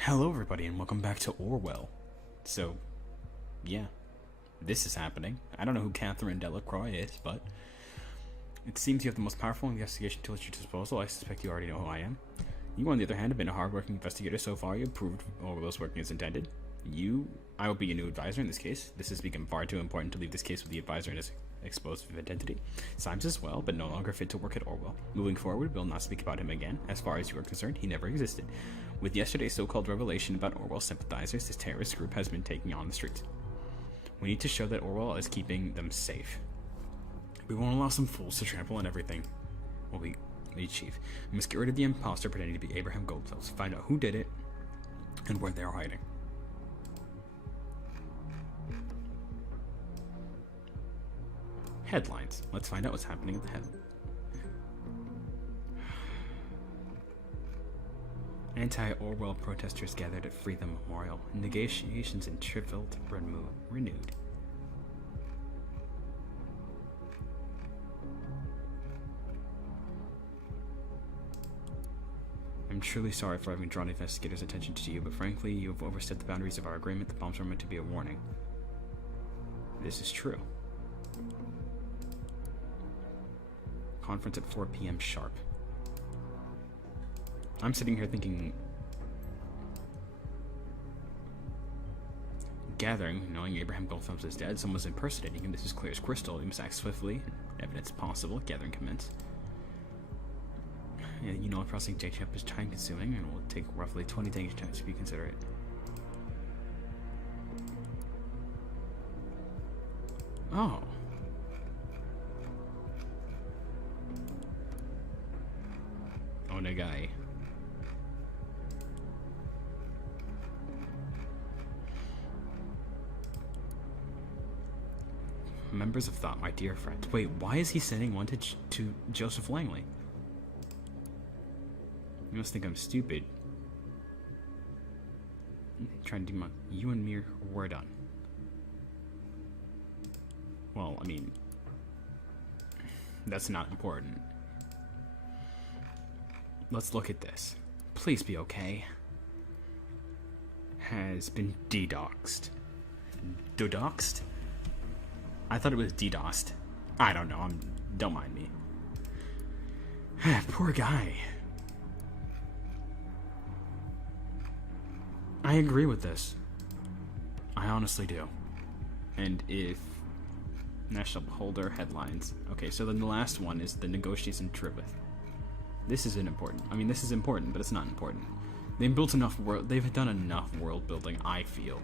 Hello, everybody, and welcome back to Orwell. So, yeah, this is happening. I don't know who Catherine Delacroix is, but it seems you have the most powerful investigation tool at your disposal. I suspect you already know who I am. You, on the other hand, have been a hardworking investigator so far. You've proved Orwell's working as intended. I will be your new advisor in this case. This has become far too important to leave this case with the advisor and his exposed identity. Symes as well, but no longer fit to work at Orwell. Moving forward, we'll not speak about him again. As far as you are concerned, he never existed. With yesterday's so-called revelation about Orwell sympathizers, this terrorist group has been taking on the streets. We need to show that Orwell is keeping them safe. We won't allow some fools to trample on everything. Well, we chief. We must get rid of the imposter pretending to be Abraham Goldfels, find out who did it, and where they are hiding. Headlines. Let's find out what's happening at the head. Anti-Orwell protesters gathered at Freedom Memorial. Negotiations in Triplet renewed. I'm truly sorry for having drawn investigators' attention to you, but frankly, you have overstepped the boundaries of our agreement. The bombs were meant to be a warning. This is true. Conference at 4 p.m. sharp. I'm sitting here thinking... Gathering, knowing Abraham Goldfels is dead, someone's impersonating him. This is clear as crystal. We must act swiftly. Evidence possible. Gathering commence. You know, processing data is time-consuming and will take roughly 20 days to be considerate. Oh. Onegai. Members of Thought, my dear friend. Wait, why is he sending one to Joseph Langley? You must think I'm stupid. Trying to do my... You and me, we're done. Well, I mean... That's not important. Let's look at this. Please be okay. Has been DDoXed. DDoXed? I thought it was DDoSed. I don't know. Don't mind me. Poor guy. I agree with this. I honestly do. And if... National Beholder headlines. Okay, so then the last one is the negotiation Triplet. This isn't important. I mean, this is important, but it's not important. They've built enough world. They've done enough world building, I feel.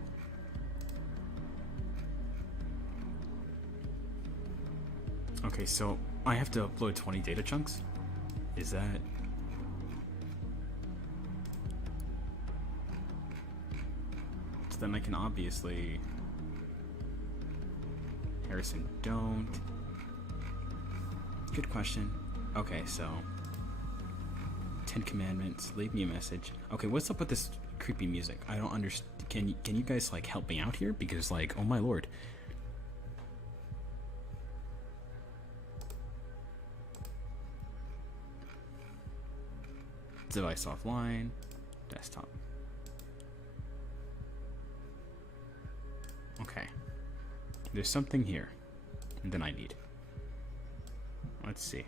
Okay, so I have to upload 20 data chunks? Is that... So then I can obviously... Harrison, don't... Good question. Okay, so... 10 commandments, leave me a message. Okay, what's up with this creepy music? I don't understand. Can you guys, like, help me out here? Because, like, oh my lord. Device offline. Desktop. Okay. There's something here that I need. Let's see.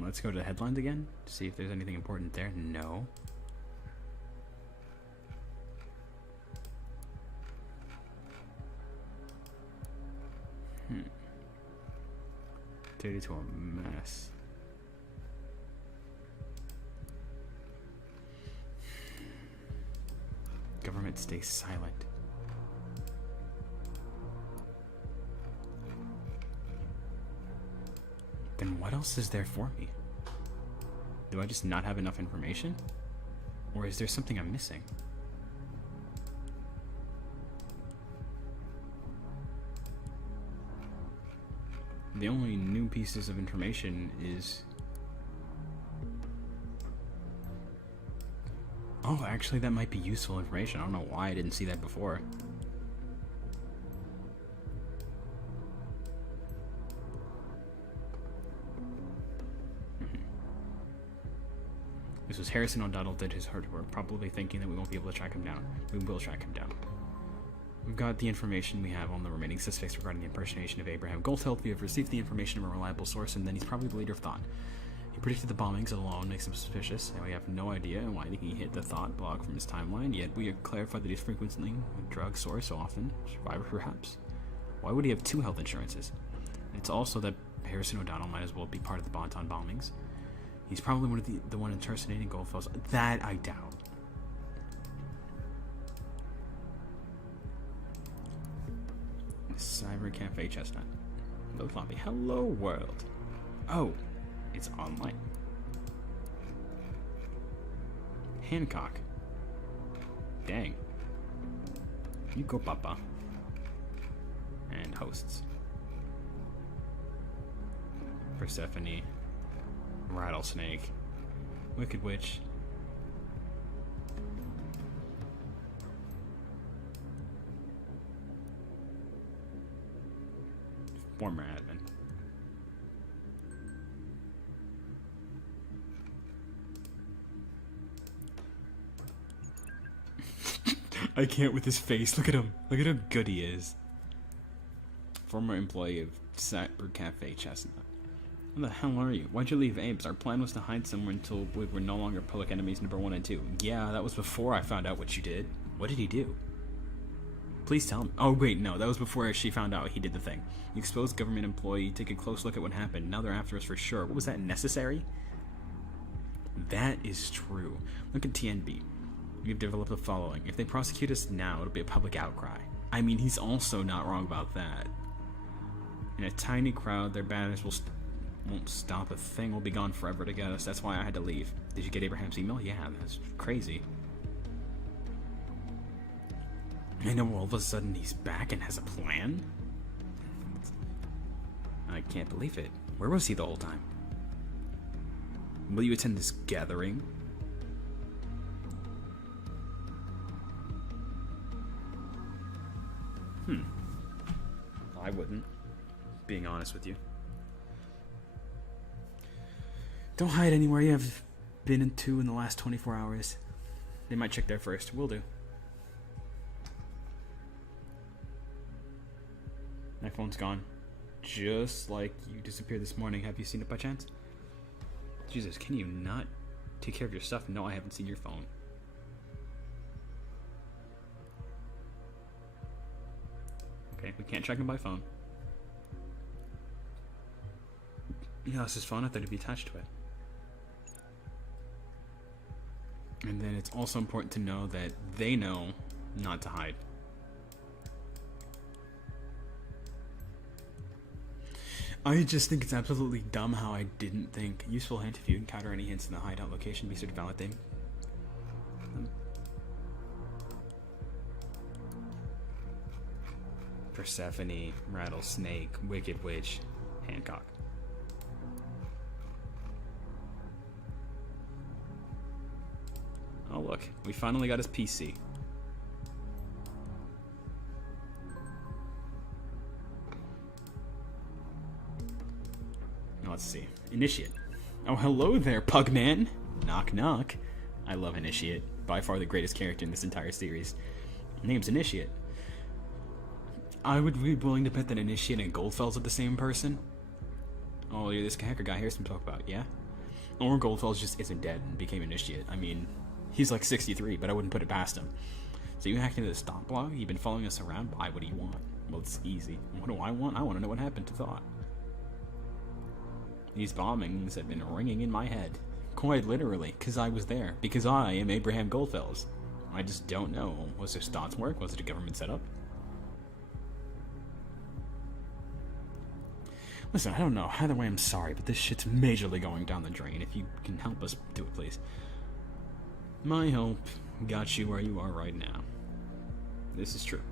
Let's go to the headlines again to see if there's anything important there. No. Dirty to a mess. Government stays silent. Then what else is there for me? Do I just not have enough information? Or is there something I'm missing? The only new pieces of information is... Oh, actually that might be useful information. I don't know why I didn't see that before. This was Harrison O'Donnell did his hard work, probably thinking that we won't be able to track him down. We will track him down. We've got the information we have on the remaining suspects regarding the impersonation of Abraham Goldfeld. We have received the information from a reliable source, and then he's probably the leader of Thought. He predicted the bombings alone makes him suspicious, and we have no idea why he hit the Thought block from his timeline, yet we have clarified that he's frequently a drug source so often. Survivor, perhaps? Why would he have 2 health insurances? It's also that Harrison O'Donnell might as well be part of the Bonton bombings. He's probably one of the one impersonating Goldfeld's. That I doubt. Cyber Cafe Chestnut. Hello, Floppy. Hello, world. Oh, it's online. Hancock. Dang. You go, Papa. And hosts. Persephone. Rattlesnake. Wicked Witch. Former admin. I can't with his face. Look at him. Look at how good he is. Former employee of Cyber Cafe Chestnut. Where the hell are you? Why'd you leave Abe's? Our plan was to hide somewhere until we were no longer public enemies number 1 and 2. Yeah, that was before I found out what you did. What did he do? Please tell him. Oh, wait, no. That was before she found out he did the thing. You exposed government employee. Take a close look at what happened. Now they're after us for sure. What was that, necessary? That is true. Look at TNB. We've developed the following. If they prosecute us now, it'll be a public outcry. I mean, he's also not wrong about that. In a tiny crowd, their banners won't stop a thing. Will be gone forever to get us. That's why I had to leave. Did you get Abraham's email? Yeah, that's crazy. I know all of a sudden he's back and has a plan? I can't believe it. Where was he the whole time? Will you attend this gathering? I wouldn't, being honest with you. Don't hide anywhere you have been into in the last 24 hours. They might check there first. Will do. My phone's gone. Just like you disappeared this morning. Have you seen it by chance? Jesus, can you not take care of your stuff? No, I haven't seen your phone. Okay, we can't check him by phone. He lost his phone. I thought it'd be attached to it. And then it's also important to know that they know not to hide. I just think it's absolutely dumb how I didn't think. Useful hint: if you encounter any hints in the hideout location, be sure to validate. Persephone, Rattlesnake, Wicked Witch, Hancock. Oh look, we finally got his PC. Now let's see. Initiate. Oh, hello there, Pugman. Knock knock. I love Initiate. By far the greatest character in this entire series. Name's Initiate. I would be willing to bet that Initiate and Goldfeld's are the same person. Oh, you're this hacker guy Harrison talk about, yeah? Or Goldfeld just isn't dead and became Initiate. I mean, he's like 63, but I wouldn't put it past him. So you hacked into the stop blog? You've been following us around? Why? What do you want? Well, it's easy. What do I want? I want to know what happened to Thought. These bombings have been ringing in my head. Quite literally, because I was there. Because I am Abraham Goldfeld. I just don't know. Was this Thought's work? Was it a government setup? Listen, I don't know. Either way, I'm sorry, but this shit's majorly going down the drain. If you can help us do it, please. My help got you where you are right now. This is true.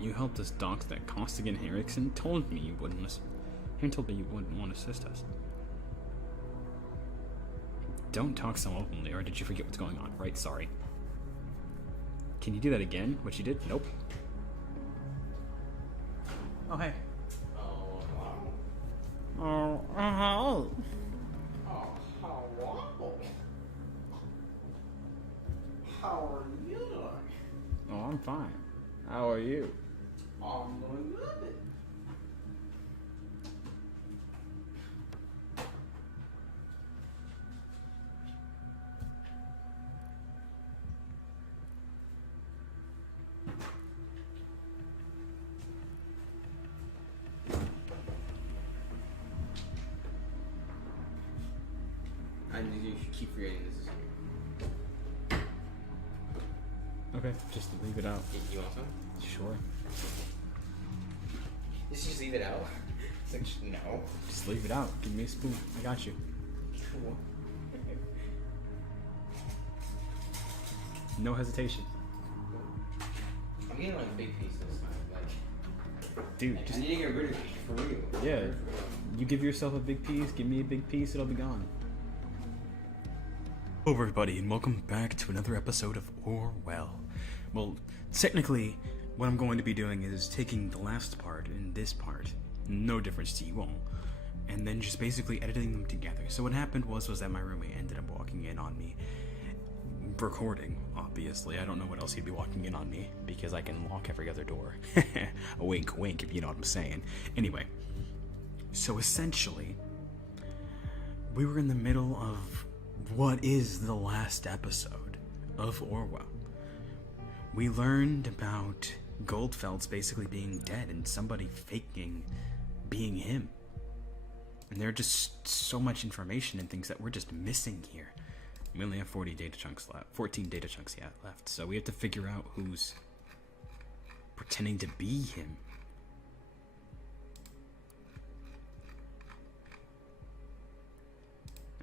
You helped us dox that Costigan Erickson. Told me you wouldn't want to assist us. Don't talk so openly, or did you forget what's going on? Right, sorry. Can you do that again? What you did? Nope. Oh, hey. Oh, hello. Oh, hello. How are you doing? Oh, I'm fine. How are you? I'm doing good. You should keep forgetting this is here. Okay, just leave it out. You want some? Sure. Just leave it out? It's like, no. Just leave it out. Give me a spoon. I got you. Cool. No hesitation. I'm getting like a big piece this time. Like, Dude, I need to get rid of it for real. Yeah. You give yourself a big piece, give me a big piece, it'll be gone. Hello everybody, and welcome back to another episode of Orwell. Well, technically, what I'm going to be doing is taking the last part and this part, no difference to you all, and then just basically editing them together. So what happened was that my roommate ended up walking in on me recording, obviously. I don't know what else he'd be walking in on me, because I can lock every other door. A wink, wink, if you know what I'm saying. Anyway, so essentially, we were in the middle of what is the last episode of Orwell. We learned about Goldfeld's basically being dead and somebody faking being him. And there are just so much information and things that we're just missing here. We only have 14 data chunks left, so we have to figure out who's pretending to be him.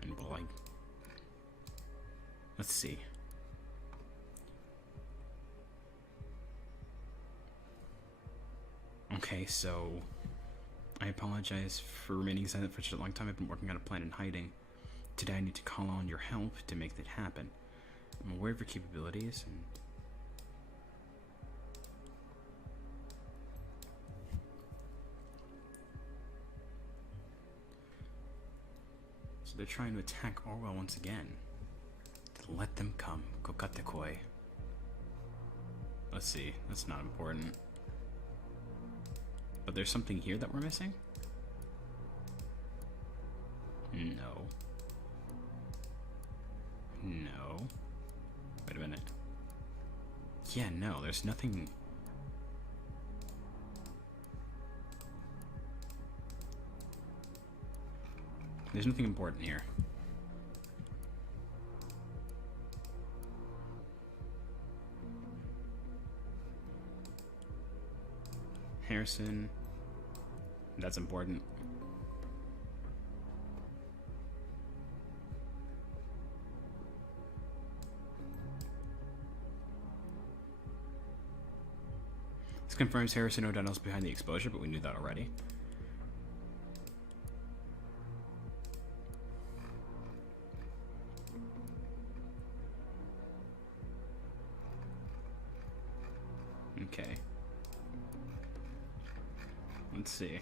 And well, like, let's see. Okay, so I apologize for remaining silent for such a long time. I've been working on a plan in hiding. Today I need to call on your help to make that happen. I'm aware of your capabilities and so they're trying to attack Orwell once again. Let them come. Kokatekoi. Let's see. That's not important. But there's something here that we're missing? No. No. Wait a minute. Yeah, no, there's nothing. There's nothing important here. Harrison. That's important. This confirms Harrison O'Donnell's behind the exposure, but we knew that already. Okay. Let's see.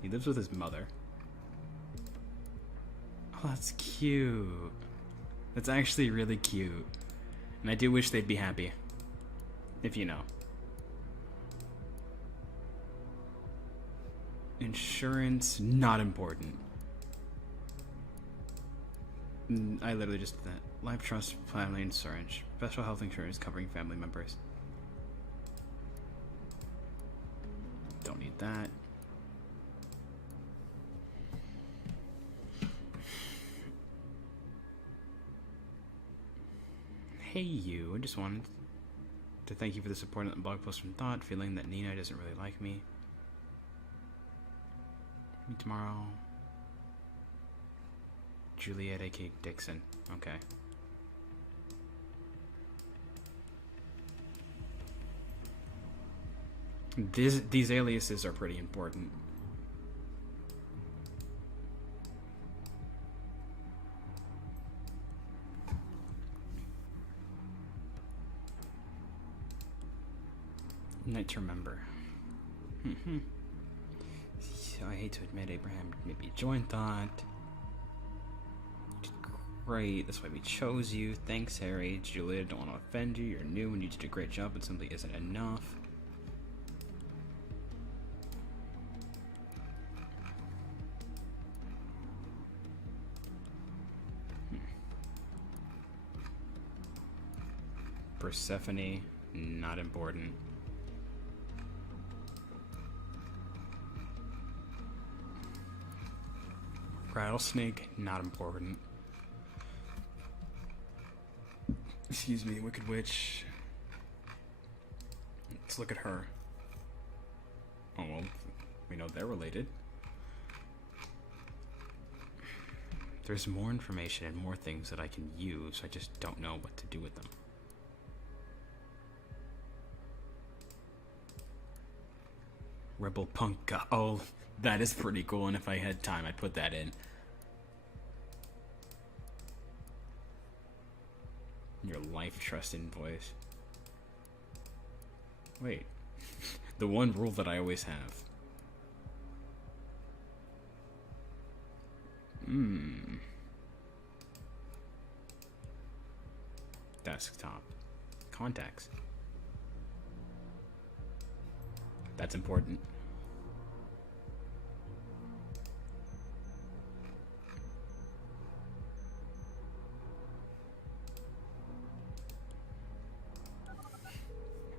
He lives with his mother. Oh, that's cute. That's actually really cute. And I do wish they'd be happy. If you know. Insurance, not important. I literally just did that. Life trust, family insurance, special health insurance covering family members. Don't need that. Hey you, I just wanted to thank you for the support on the blog post from Thought, feeling that Nina doesn't really like me. Meet tomorrow. Juliet A.K. Dixon. Okay. These aliases are pretty important. Night to remember. I hate to admit, Abraham maybe joined that. Great, that's why we chose you. Thanks, Harry. Julia, don't want to offend you. You're new and you did a great job, but simply isn't enough. Persephone, not important. Rattlesnake, not important. Excuse me, Wicked Witch. Let's look at her. Oh, well, we know they're related. There's more information and more things that I can use, I just don't know what to do with them. Rebel Punk. Oh, that is pretty cool, and if I had time, I'd put that in. Your life trust invoice. Wait. The one rule that I always have. Desktop. Contacts. That's important.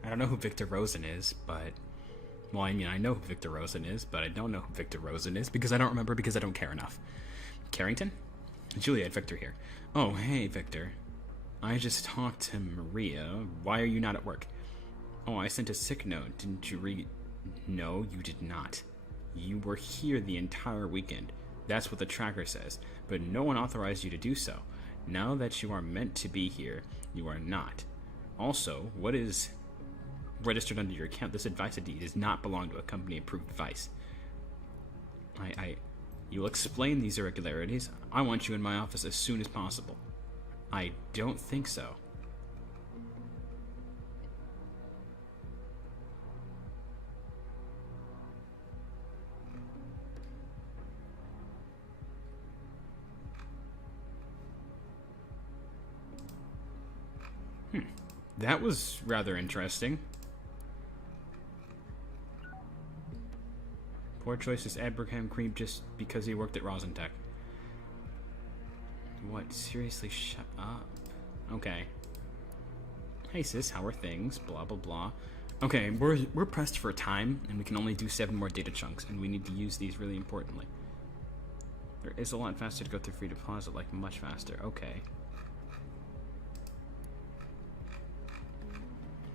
I don't know who Victor Rosen is, but... Well, I mean, I know who Victor Rosen is, but I don't know who Victor Rosen is because I don't remember because I don't care enough. Carrington? Juliet, Victor here. Oh, hey, Victor. I just talked to Maria. Why are you not at work? Oh, I sent a sick note. Didn't you read... No, you did not. You were here the entire weekend. That's what the tracker says, but no one authorized you to do so. Now that you are meant to be here, you are not. Also, what is registered under your account? This advice ID does not belong to a company-approved device. You'll explain these irregularities. I want you in my office as soon as possible. I don't think so. That was rather interesting. Poor choice is Abraham Cream just because he worked at Rosentech. What? Seriously, shut up. Okay. Hey sis, how are things? Blah blah blah. Okay, we're pressed for time, and we can only do 7 more data chunks, and we need to use these really importantly. There is a lot faster to go through Free Deposit, like much faster. Okay.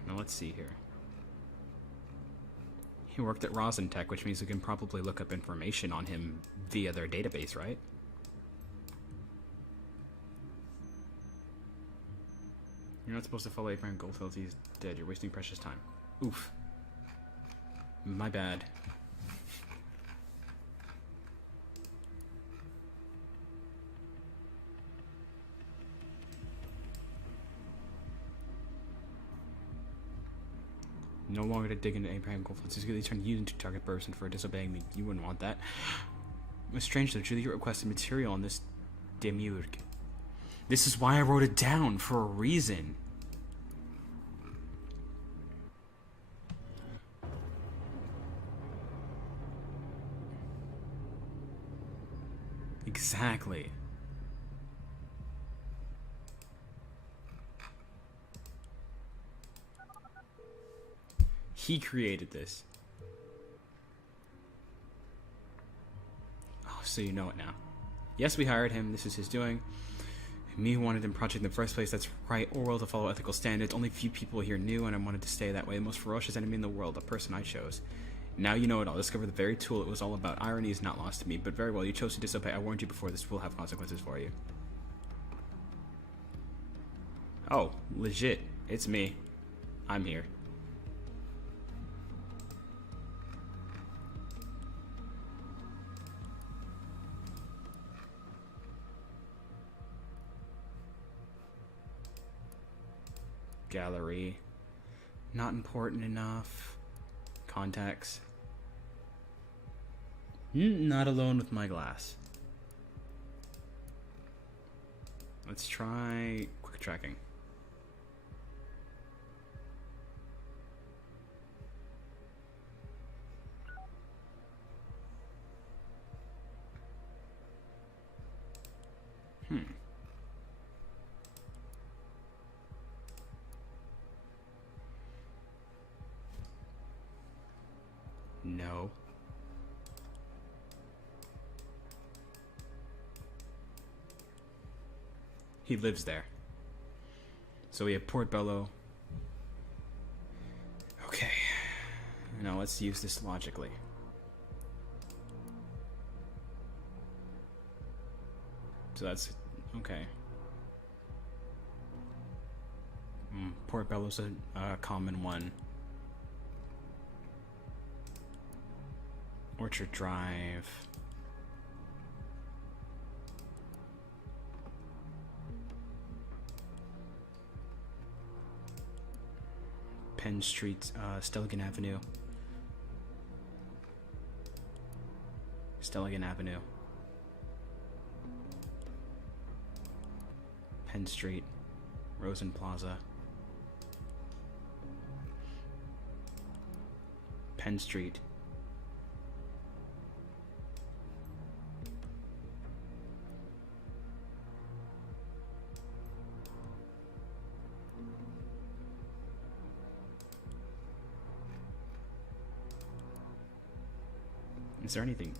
Now let's see here. He worked at Rosentech, which means we can probably look up information on him via their database, right? You're not supposed to follow Abraham Goldfield. He's dead. You're wasting precious time. Oof. My bad. No longer to dig into Abraham Goldfield's secretly turned you into target person for disobeying me. You wouldn't want that. It's strange though, Julia requested material on this demiurge. This is why I wrote it down, for a reason. Exactly. He created this. Oh, so you know it now. Yes, we hired him. This is his doing. Me who wanted him project in the first place. That's right. Orwell to follow ethical standards. Only few people here knew, and I wanted to stay that way. The most ferocious enemy in the world. The person I chose. Now you know it all. Discover the very tool it was all about. Irony is not lost to me, but very well. You chose to disobey. I warned you before. This will have consequences for you. Oh, legit. It's me. I'm here. Gallery. Not important enough. Contacts. Not alone with my glass. Let's try quick tracking. No. He lives there. So we have Portobello. Okay. Now let's use this logically. So that's okay. Portobello's a common one. Orchard Drive. Penn Street, Stelligan Avenue. Stelligan Avenue. Penn Street. Rosen Plaza. Penn Street. Is there anything?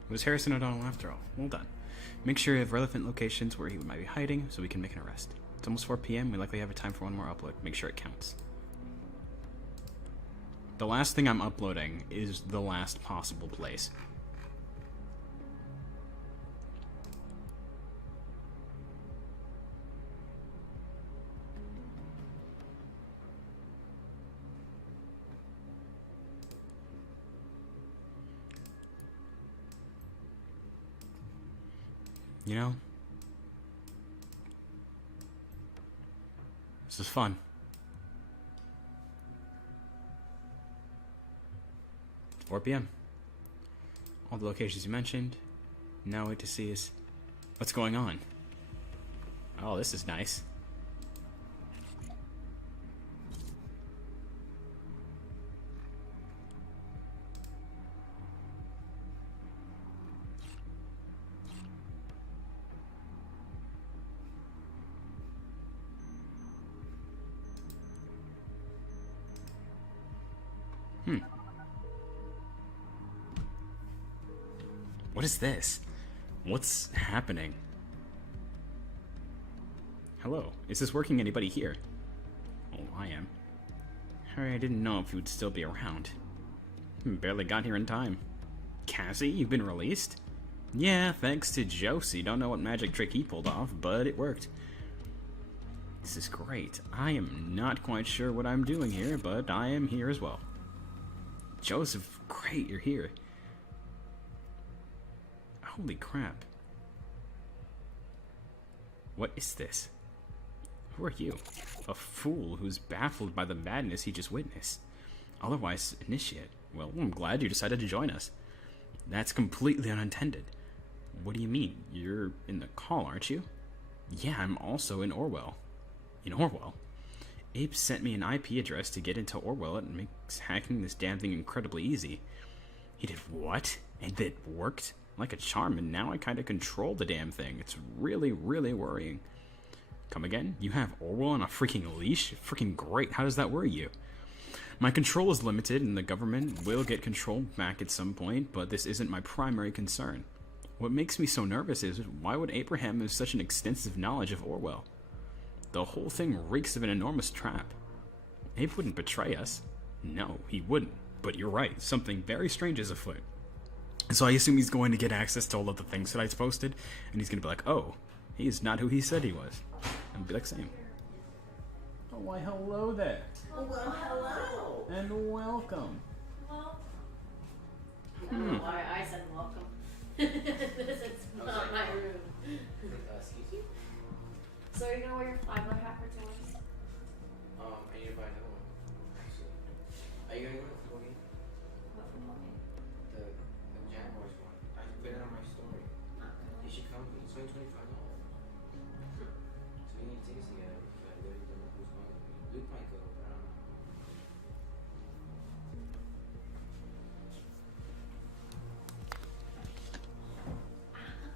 It was Harrison O'Donnell after all. Well done. Make sure you have relevant locations where he might be hiding so we can make an arrest. It's almost 4 p.m. We likely have time for one more upload. Make sure it counts. The last thing I'm uploading is the last possible place. You know? This is fun. It's 4 p.m. All the locations you mentioned. Now wait to see is what's going on. Oh, this is nice. What is this? What's happening? Hello, is this working? Anybody here? Oh, I am. Harry, I didn't know if you would still be around. Barely got here in time. Cassie, you've been released? Yeah, thanks to Josie. Don't know what magic trick he pulled off, but it worked. This is great. I am not quite sure what I'm doing here, but I am here as well. Joseph, great, you're here. Holy crap. What is this? Who are you? A fool who's baffled by the madness he just witnessed. Otherwise, initiate. Well, I'm glad you decided to join us. That's completely unintended. What do you mean? You're in the call, aren't you? Yeah, I'm also in Orwell. In Orwell? Abe sent me an IP address to get into Orwell and makes hacking this damn thing incredibly easy. He did what? And it worked? Like a charm, and now I kind of control the damn thing. It's really, really worrying. Come again? You have Orwell on a freaking leash? Freaking great. How does that worry you? My control is limited, and the government will get control back at some point, but this isn't my primary concern. What makes me so nervous is, why would Abraham have such an extensive knowledge of Orwell? The whole thing reeks of an enormous trap. Abe wouldn't betray us. No, he wouldn't. But you're right, something very strange is afoot. So I assume he's going to get access to all of the things that I posted, and he's going to be like, oh, he is not who he said he was. And be like, same. Oh, why, hello there. Oh, well, hello. And welcome. Well, I don't know why I said welcome. This is I was not like, my room. Excuse you? So are you gonna wear your flyboy hat for tours? I need to buy another one. Actually. Are you gonna go to the football game? What football game? The Jaguars one. I put it on my story. Not You really. should come. It's only $25. So we need tickets together. But I really don't know who's going with me. Luke might go, but I don't know.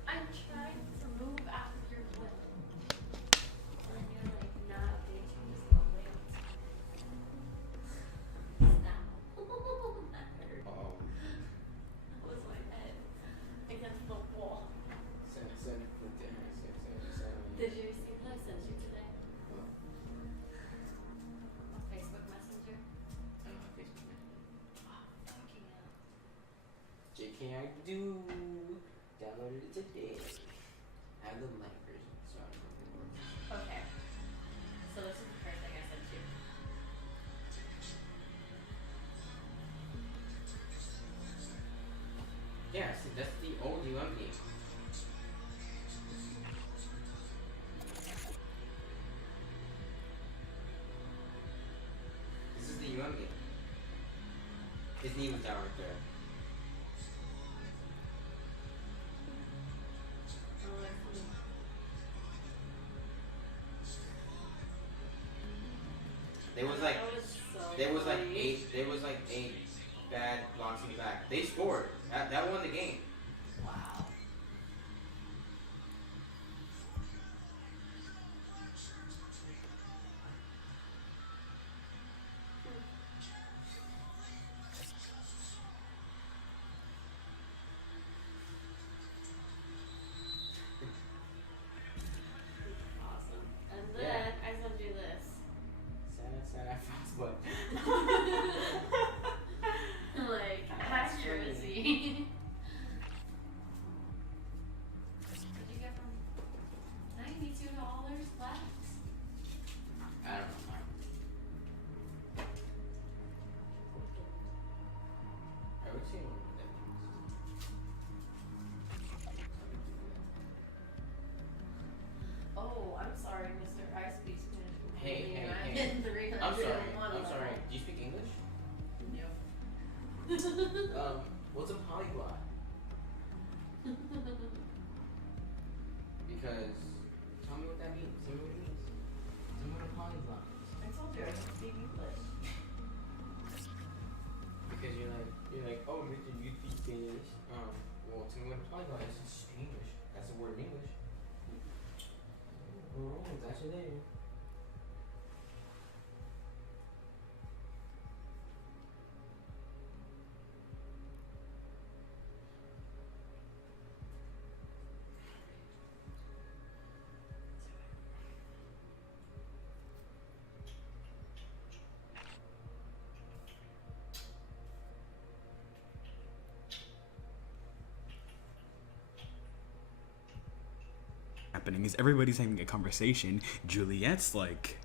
I'm trying to move out of your way. And you're like, not bitch, I'm just gonna wait. Stop. That hurt. Uh-oh. That was my head against the wall. Send it for dinner. Did you receive what I sent you today? What? On Facebook Messenger? Facebook. Oh, fucking hell. JK, I do. Downloaded it today. I have the light version, so I don't know if it works. Okay. So this is the first thing I sent you. Yeah, see, that's the old game. This is the game. His knee was down right there. Oh, I see. There was like That was so there was like funny. 8 bad blocks in the back. They scored. That won the game. Wow. Awesome. And then Yeah. I sent you this. Sad fast but Like, That's accuracy. What'd you get from $92 left? I don't know. I would say one of them. Oh, I'm sorry, Mr. I speak Spanish. Hey, completely, hey, and I'm hey. in 301 I'm sorry. level. I'm sorry. Do you speak English? No. What's a polyglot? Because tell me what that means. Tell me what it means. Tell me what a polyglot is. I told you I don't speak English. Because you're like, oh, Mr. You speak Spanish. Well, tell me what a polyglot is. It's English. That's a word in English. Oh, got you there. Happening is everybody's having a conversation. Juliet's like,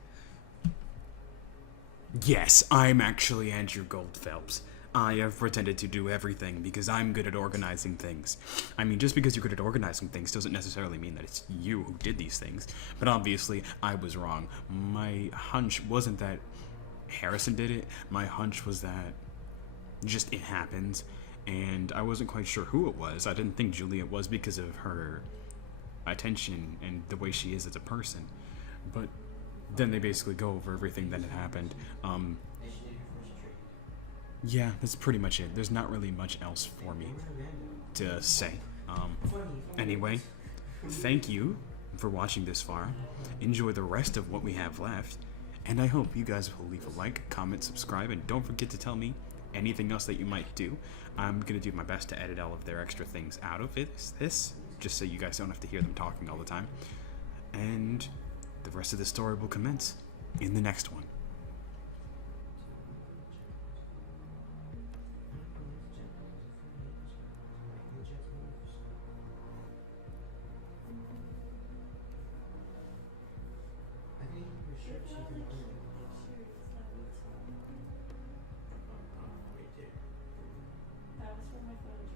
yes, I'm actually Andrew Goldphelps. I have pretended to do everything because I'm good at organizing things. I mean, just because you're good at organizing things doesn't necessarily mean that it's you who did these things. But obviously, I was wrong. My hunch wasn't that Harrison did it. My hunch was that just it happened. And I wasn't quite sure who it was. I didn't think Juliet was because of her attention and the way she is as a person. But then they basically go over everything that had happened. Yeah, that's pretty much it. There's not really much else for me to say. Anyway, thank you for watching this far. Enjoy the rest of what we have left. And I hope you guys will leave a like, comment, subscribe, and don't forget to tell me anything else that you might do. I'm going to do my best to edit all of their extra things out of this, just so you guys don't have to hear them talking all the time. And the rest of the story will commence in the next one. That was from my phone.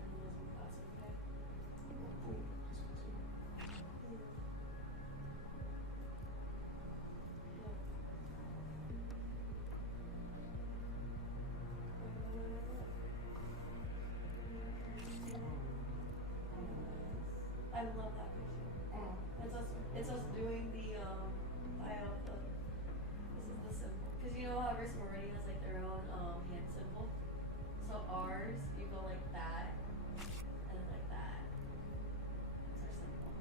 I love that picture. It's us doing the ialpha. This is the symbol. Cause you know how every sorority has like their own hand symbol. So ours, you go like that, and then like that. That's our symbol.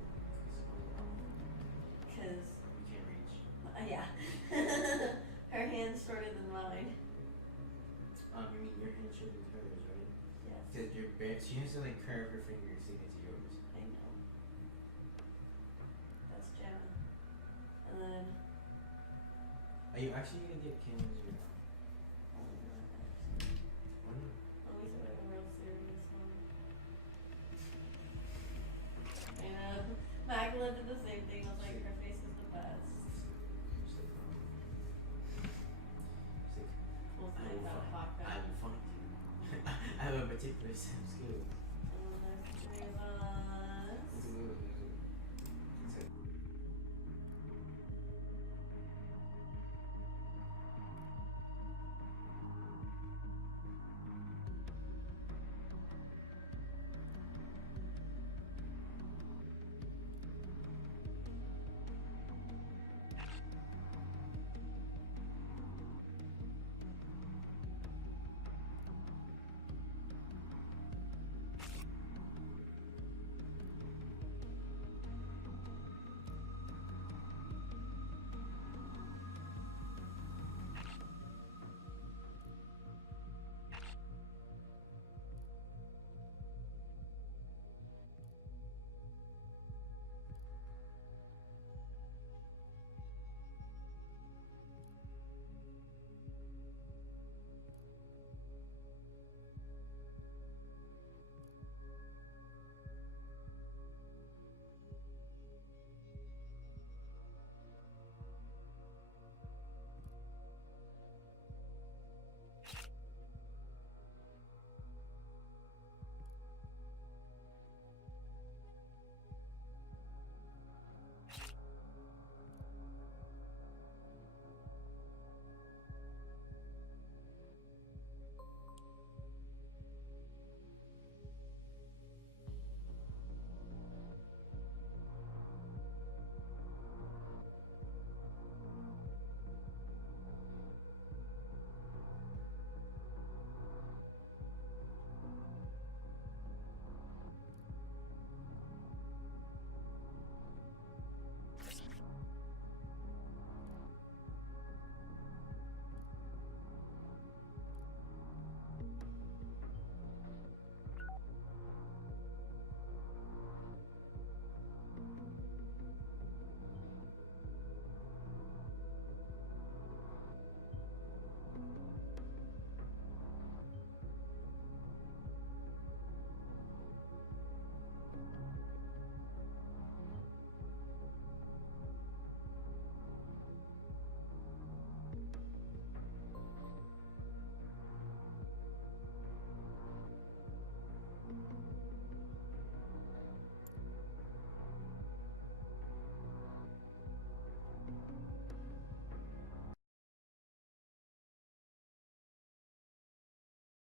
Cause You can't reach. yeah, her hand's shorter than mine. I mean, your hand should be hers, right? Yes, Because your bare, she has to like curve her fingers to get to yours. I know. That's Jenna. And then Are you actually gonna get cameras or not? only one actually. Why not? Let me see like a real serious one. I know. Magdalene did the same thing. I was like, her face is the best. She's like, she's like, We'll I see will about find, podcast. I will find you. I have a particular set of skills. And then there's 3 of them.